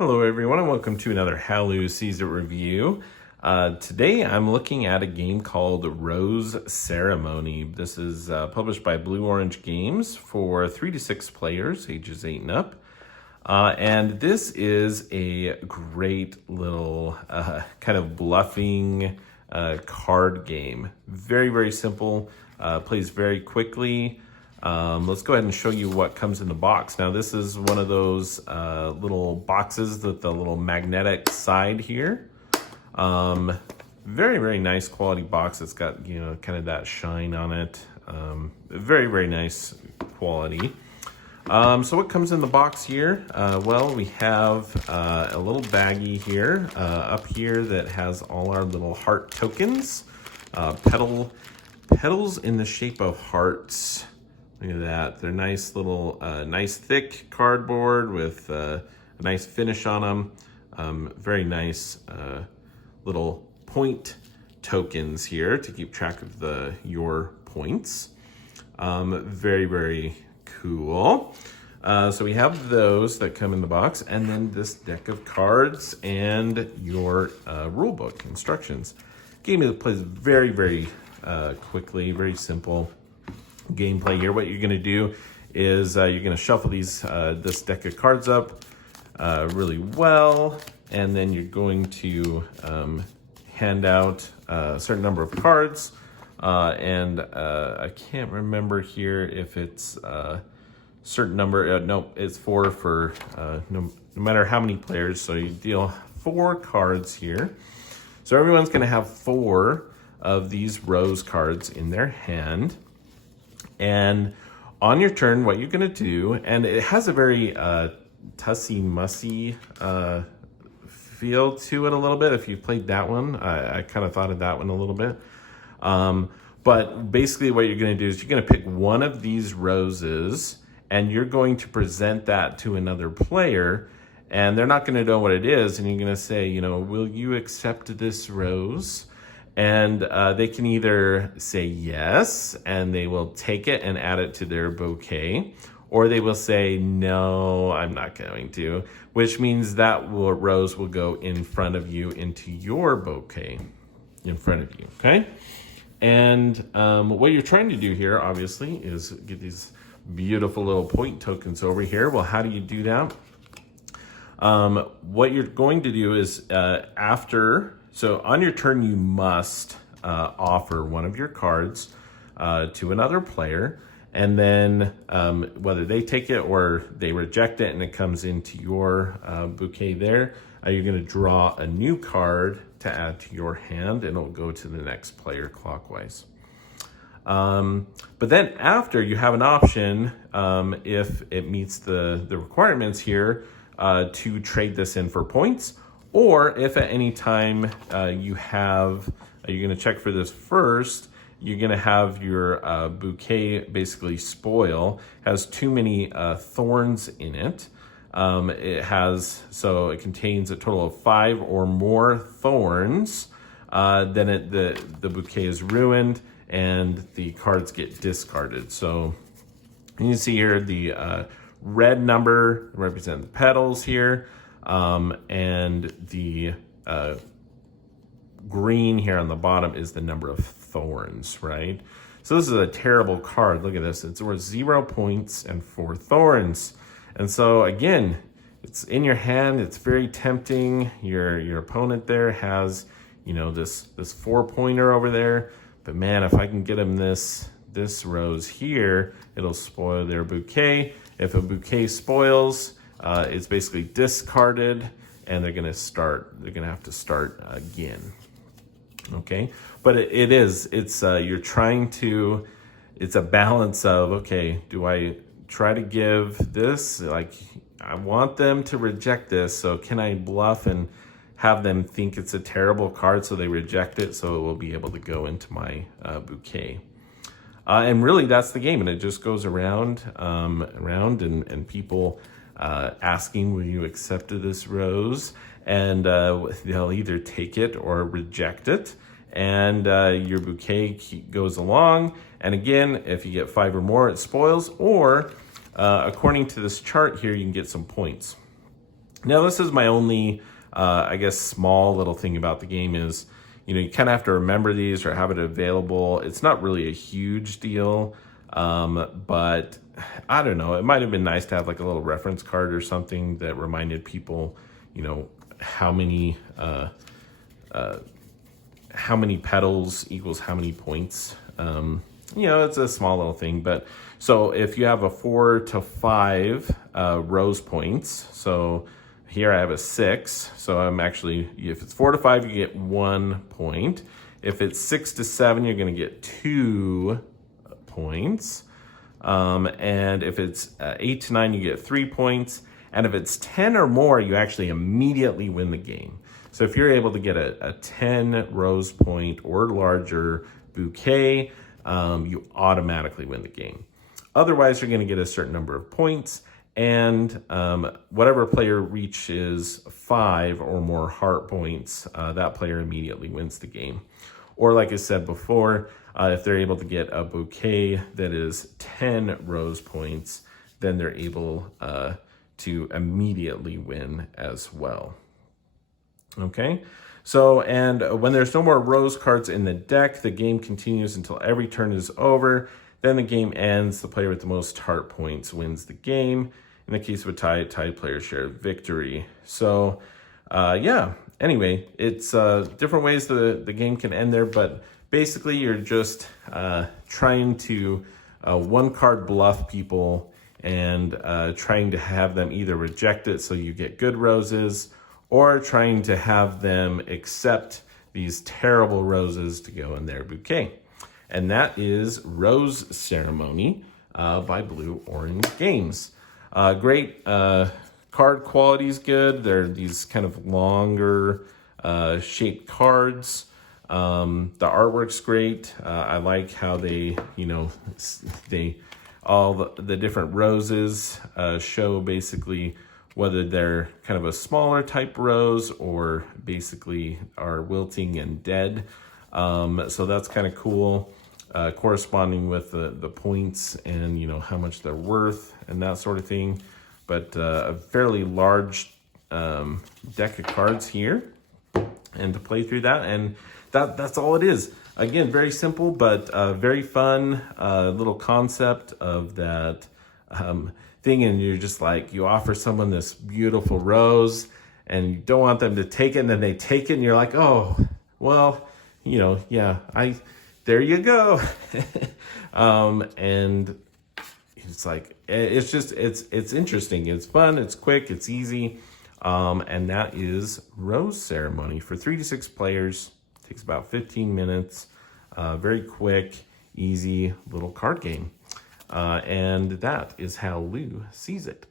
Hello everyone and welcome to another Hallyu Caesar review. Today I'm looking at a game called Rose Ceremony. This is published by Blue Orange Games for 3 to 6 players, ages 8 and up. And this is a great little kind of bluffing card game. Very, very simple, plays very quickly. Let's go ahead and show you what comes in the box. Now this is one of those little boxes with the little magnetic side here. Very, very nice quality box. It's got, kind of that shine on it. Very, very nice quality. So what comes in the box here? Well, we have a little baggie here, up here that has all our little heart tokens. Petals in the shape of hearts. Look at that. They're nice little, nice thick cardboard with a nice finish on them. Very nice little point tokens here to keep track of your points. Very, very cool. So we have those that come in the box, and then this deck of cards and your rule book instructions. Game plays very, very quickly, very simple gameplay here. What you're going to do is you're going to shuffle this deck of cards up really well, and then you're going to hand out a certain number of cards, and I can't remember here if it's a certain number. No, it's 4 for no matter how many players, so you deal 4 cards here. So everyone's going to have 4 of these rose cards in their hand. And on your turn, what you're going to do, and it has a very tussy-mussy feel to it a little bit. If you've played that one, I kind of thought of that one a little bit. But basically what you're going to do is you're going to pick one of these roses, and you're going to present that to another player, and they're not going to know what it is, and you're going to say, will you accept this rose? And they can either say yes, and they will take it and add it to their bouquet, or they will say, no, I'm not going to, which means that rose will go in front of you into your bouquet in front of you, okay? And what you're trying to do here, obviously, is get these beautiful little point tokens over here. Well, how do you do that? What you're going to do is so on your turn, you must offer one of your cards to another player, and then whether they take it or they reject it and it comes into your bouquet there, you're going to draw a new card to add to your hand, and it'll go to the next player clockwise. But then after, you have an option, if it meets the requirements here, to trade this in for points. Or if at any time you're going to check for this first, you're going to have your bouquet basically spoil, has too many thorns in it. So it contains a total of 5 or more thorns. Then the bouquet is ruined and the cards get discarded. So you can see here the red number represents the petals here. And the green here on the bottom is the number of thorns, right? So this is a terrible card. Look at this. It's worth 0 points and 4 thorns. And so again, it's in your hand. It's very tempting. Your opponent there has, this 4-pointer over there. But man, if I can get him this rose here, it'll spoil their bouquet. If a bouquet spoils, it's basically discarded, and they're going to have to start again. Okay, but it's a balance of, okay, do I try to give this, I want them to reject this, so can I bluff and have them think it's a terrible card so they reject it, so it will be able to go into my bouquet. And really that's the game, and it just goes around and people asking, will you accept this rose? And they'll either take it or reject it, and your bouquet goes along. And again, if you get 5 or more, it spoils, or according to this chart here, you can get some points. Now, this is my only, I guess, small little thing about the game is, you kind of have to remember these or have it available. It's not really a huge deal, but I don't know. It might have been nice to have like a little reference card or something that reminded people, how many petals equals how many points. It's a small little thing, but so if you have a 4 to 5 rose points, so here I have a 6, so I'm actually, if it's 4 to 5, you get 1 point. If it's 6 to 7, you're going to get 2 points. And if it's 8 to 9, you get 3 points. And if it's 10 or more, you actually immediately win the game. So if you're able to get a 10 rose point or larger bouquet, you automatically win the game. Otherwise, you're going to get a certain number of points, and whatever player reaches 5 or more heart points, that player immediately wins the game. Or like I said before, if they're able to get a bouquet that is 10 rose points, then they're able to immediately win as well. Okay, so and when there's no more rose cards in the deck, the game continues until every turn is over. Then the game ends. The player with the most heart points wins the game. In the case of a tie, tied players share victory. So, yeah. Anyway, it's different ways the game can end there, but basically you're just trying to one card bluff people and trying to have them either reject it so you get good roses, or trying to have them accept these terrible roses to go in their bouquet. And that is Rose Ceremony by Blue Orange Games. Great card quality is good. They're these kind of longer shaped cards. The artwork's great. I like how they, all the different roses show basically whether they're kind of a smaller type rose or basically are wilting and dead. So that's kind of cool, corresponding with the points and, how much they're worth and that sort of thing. But a fairly large deck of cards here, and to play through that. And that's all it is. Again, very simple, but very fun little concept of that thing. And you're just like, you offer someone this beautiful rose and you don't want them to take it, and then they take it and you're like, oh, well, yeah, there you go. And it's like, it's interesting. It's fun. It's quick. It's easy. And that is Rose Ceremony for 3 to 6 players. Takes about 15 minutes. Very quick, easy little card game. And that is how Lou sees it.